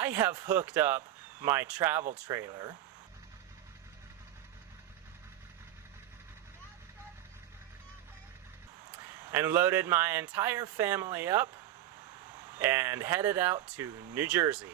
I have hooked up my travel trailer and loaded my entire family up and headed out to New Jersey.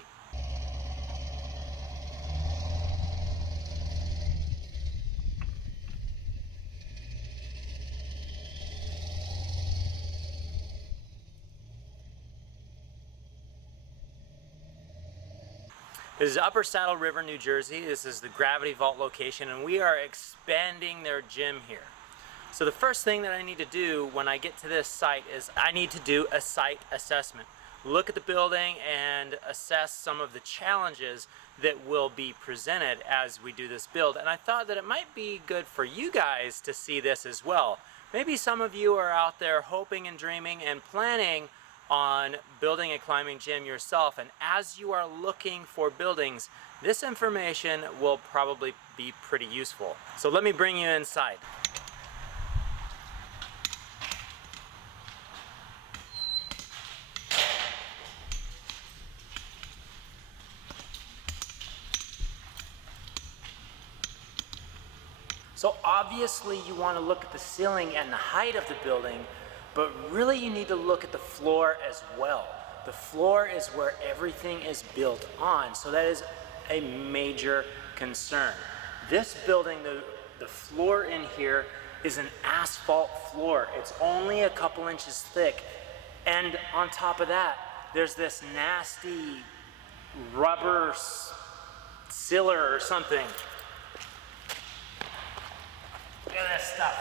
This is Upper Saddle River, New Jersey. This is the Gravity Vault location, and we are expanding their gym here. So the first thing that I need to do when I get to this site is I need to do a site assessment. Look at the building and assess some of the challenges that will be presented as we do this build. And I thought that it might be good for you guys to see this as well. Maybe some of you are out there hoping and dreaming and planning on building a climbing gym yourself, and as you are looking for buildings, this information will probably be pretty useful. So let me bring you inside. So obviously you want to look at the ceiling and the height of the building, but really you need to look at the floor as well. The floor is where everything is built on, so that is a major concern. This building, the floor in here is an asphalt floor. It's only a couple inches thick, and on top of that, there's this nasty rubber sealer or something. Look at this stuff.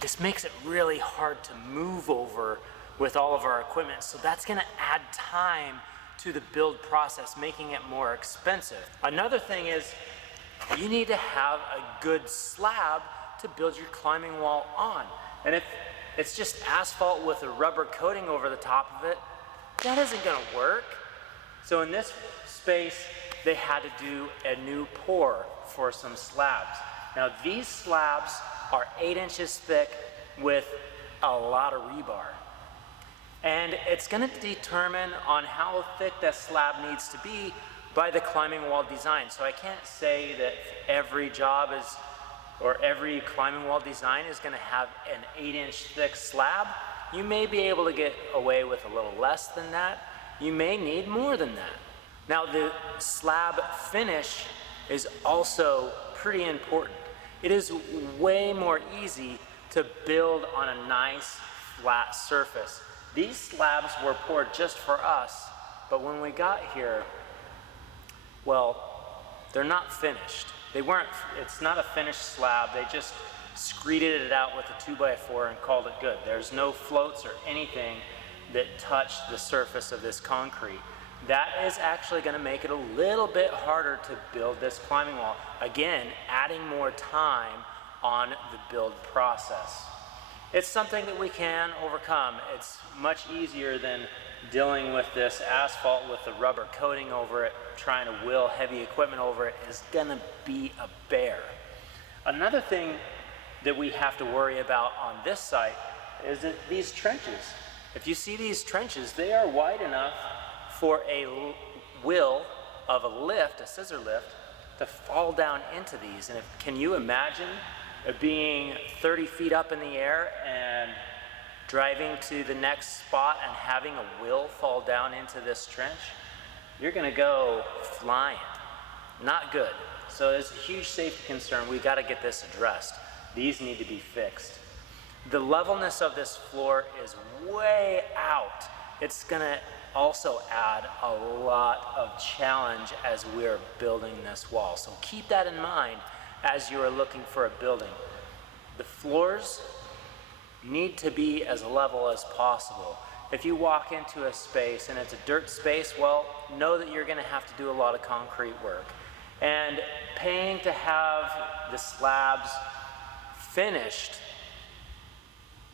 This makes it really hard to move over with all of our equipment, so that's gonna add time to the build process, making it more expensive. Another thing is you need to have a good slab to build your climbing wall on. And if it's just asphalt with a rubber coating over the top of it, that isn't gonna work. So in this space, they had to do a new pour for some slabs. Now these slabs are 8 inches thick with a lot of rebar. And it's gonna determine on how thick that slab needs to be by the climbing wall design. So I can't say that every job is, or every climbing wall design is gonna have an 8-inch thick slab. You may be able to get away with a little less than that. You may need more than that. Now the slab finish is also pretty important. It is way more easy to build on a nice flat surface. These slabs were poured just for us, but when we got here, well, they're not finished. It's not a finished slab. They just screeded it out with a 2x4 and called it good. There's no floats or anything that touched the surface of this concrete. That is actually going to make it a little bit harder to build this climbing wall. Again, adding more time on the build process. It's something that we can overcome. It's much easier than dealing with this asphalt with the rubber coating over it, trying to wheel heavy equipment over it is going to be a bear. Another thing that we have to worry about on this site is that these trenches. If you see these trenches, they are wide enough for a wheel of a lift, a scissor lift, to fall down into these. And can you imagine it being 30 feet up in the air and driving to the next spot and having a wheel fall down into this trench? You're gonna go flying. Not good. So it's a huge safety concern. We gotta get this addressed. These need to be fixed. The levelness of this floor is way out. It's gonna also add a lot of challenge as we're building this wall. So keep that in mind as you are looking for a building. The floors need to be as level as possible. If you walk into a space and it's a dirt space, well, know that you're gonna have to do a lot of concrete work. And paying to have the slabs finished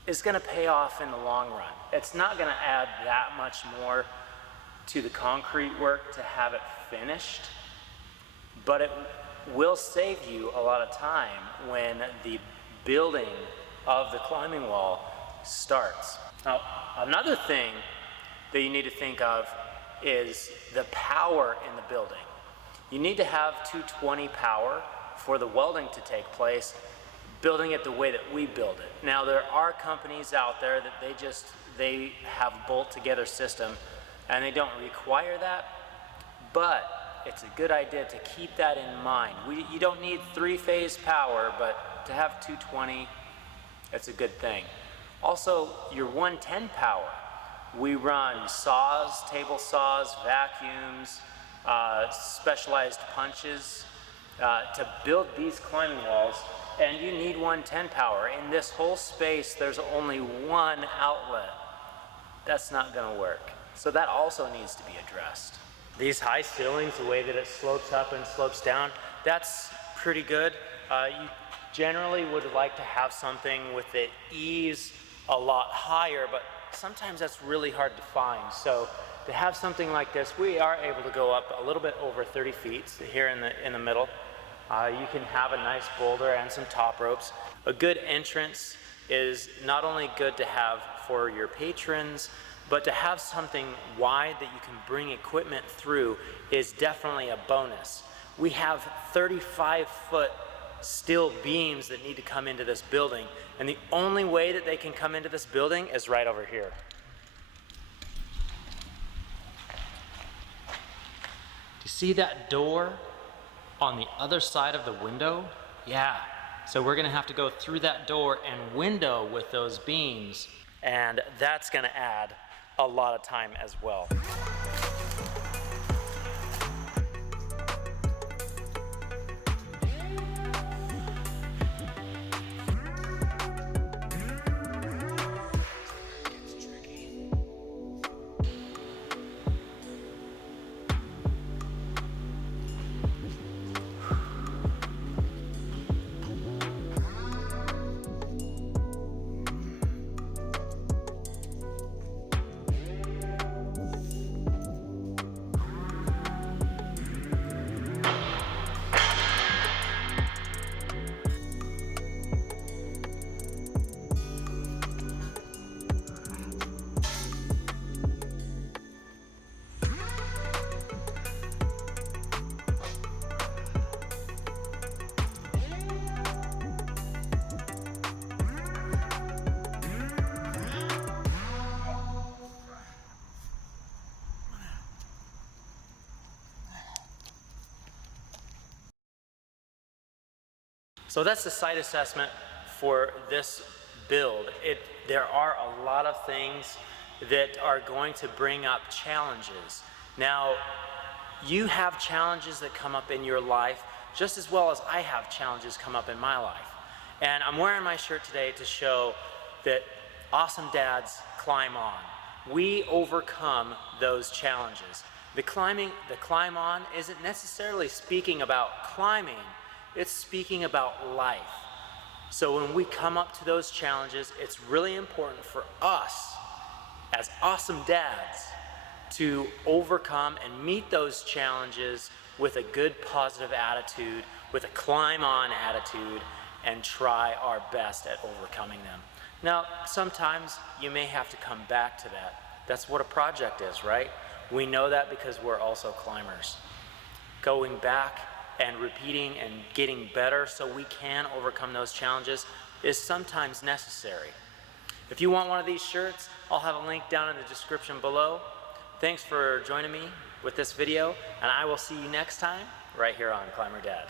is gonna pay off in the long run. It's not gonna add that much more to the concrete work to have it finished, but it will save you a lot of time when the building of the climbing wall starts. Now, another thing that you need to think of is the power in the building. You need to have 220 power for the welding to take place, building it the way that we build it. Now, there are companies out there that they have bolt together system and they don't require that, but it's a good idea to keep that in mind. You don't need 3-phase power, but to have 220, it's a good thing. Also, your 110 power. We run saws, table saws, vacuums, specialized punches to build these climbing walls, and you need 110 power. In this whole space, there's only one outlet. That's not going to work. So that also needs to be addressed. These high ceilings, the way that it slopes up and slopes down, that's pretty good. You generally would like to have something with the eaves a lot higher, but sometimes that's really hard to find. So to have something like this, we are able to go up a little bit over 30 feet here in the middle. You can have a nice boulder and some top ropes. A good entrance is not only good to have for your patrons, but to have something wide that you can bring equipment through is definitely a bonus. We have 35-foot steel beams that need to come into this building, and the only way that they can come into this building is right over here. Do you see that door on the other side of the window? Yeah, so we're gonna have to go through that door and window with those beams, and that's gonna add a lot of time as well. So that's the site assessment for this build. There are a lot of things that are going to bring up challenges. Now, you have challenges that come up in your life just as well as I have challenges come up in my life. And I'm wearing my shirt today to show that awesome dads climb on. We overcome those challenges. The climb on isn't necessarily speaking about climbing, it's speaking about life. So when we come up to those challenges, it's really important for us as awesome dads to overcome and meet those challenges with a good positive attitude, with a climb on attitude, and try our best at overcoming them. Now, sometimes you may have to come back to that. That's what a project is, right? We know that because we're also climbers. Going back and repeating and getting better so we can overcome those challenges is sometimes necessary. If you want one of these shirts, I'll have a link down in the description below. Thanks for joining me with this video, and I will see you next time right here on Climber Dad.